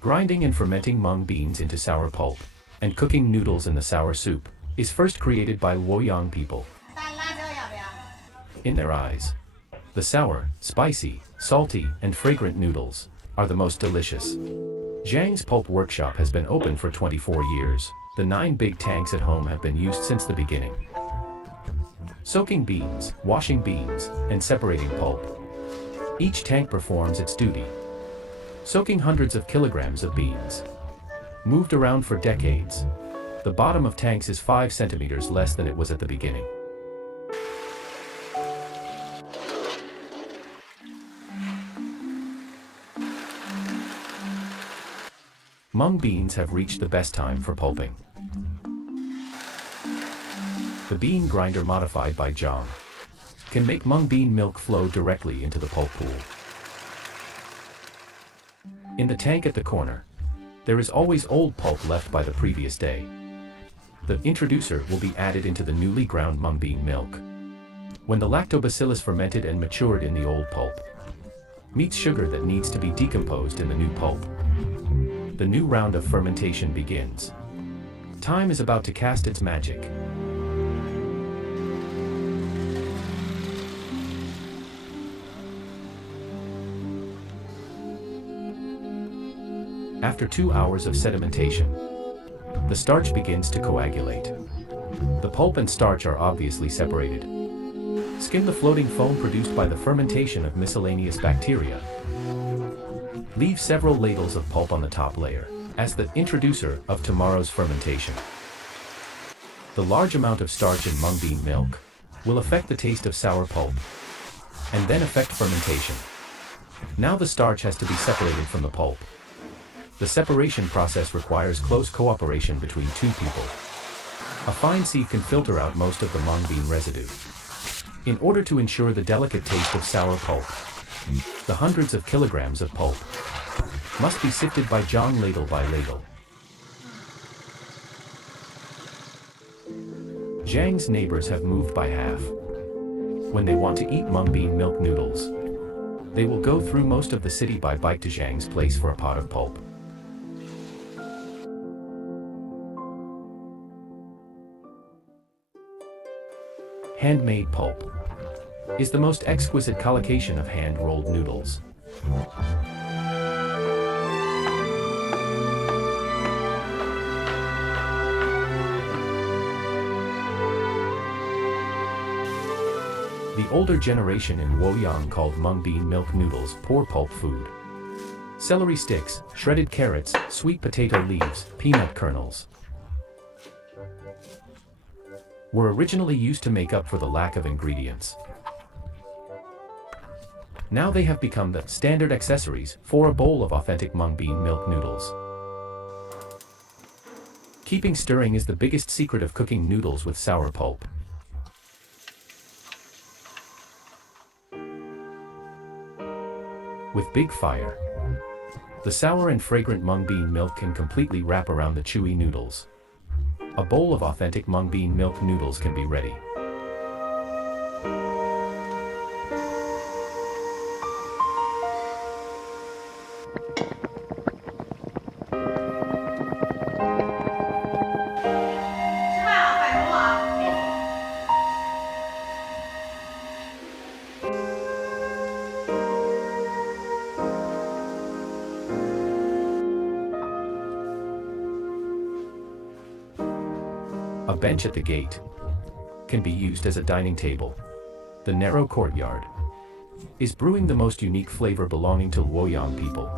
Grinding and fermenting mung beans into sour pulp, and cooking noodles in the sour soup, is first created by Luoyang people. In their eyes, the sour, spicy, salty, and fragrant noodles are the most delicious. Zhang's pulp workshop has been open for 24 years. The 9 big tanks at home have been used since the beginning. Soaking beans, washing beans, and separating pulp. Each tank performs its duty. Soaking hundreds of kilograms of beans. Moved around for decades. The bottom of tanks is 5 centimeters less than it was at the beginning. Mung beans have reached the best time for pulping. The bean grinder modified by Zhang can make mung bean milk flow directly into the pulp pool. In the tank at the corner, there is always old pulp left by the previous day. The introducer will be added into the newly ground mung bean milk. When the lactobacillus fermented and matured in the old pulp meets sugar that needs to be decomposed in the new pulp, the new round of fermentation begins. Time is about to cast its magic. After 2 hours of sedimentation, the starch begins to coagulate. The pulp and starch are obviously separated. Skim the floating foam produced by the fermentation of miscellaneous bacteria. Leave several ladles of pulp on the top layer, as the introducer of tomorrow's fermentation. The large amount of starch in mung bean milk will affect the taste of sour pulp, and then affect fermentation. Now the starch has to be separated from the pulp. The separation process requires close cooperation between 2 people. A fine sieve can filter out most of the mung bean residue. In order to ensure the delicate taste of sour pulp, the hundreds of kilograms of pulp must be sifted by Zhang ladle by ladle. Zhang's neighbors have moved by half. When they want to eat mung bean milk noodles, they will go through most of the city by bike to Zhang's place for a pot of pulp. Handmade pulp is the most exquisite collocation of hand-rolled noodles. The older generation in Luoyang called mung bean milk noodles poor pulp food. Celery sticks, shredded carrots, sweet potato leaves, peanut kernels were originally used to make up for the lack of ingredients. Now they have become the standard accessories for a bowl of authentic mung bean milk noodles. Keeping stirring is the biggest secret of cooking noodles with sour pulp. With big fire, the sour and fragrant mung bean milk can completely wrap around the chewy noodles. A bowl of authentic mung bean milk noodles can be ready. A bench at the gate can be used as a dining table. The narrow courtyard is brewing the most unique flavor belonging to Luoyang people.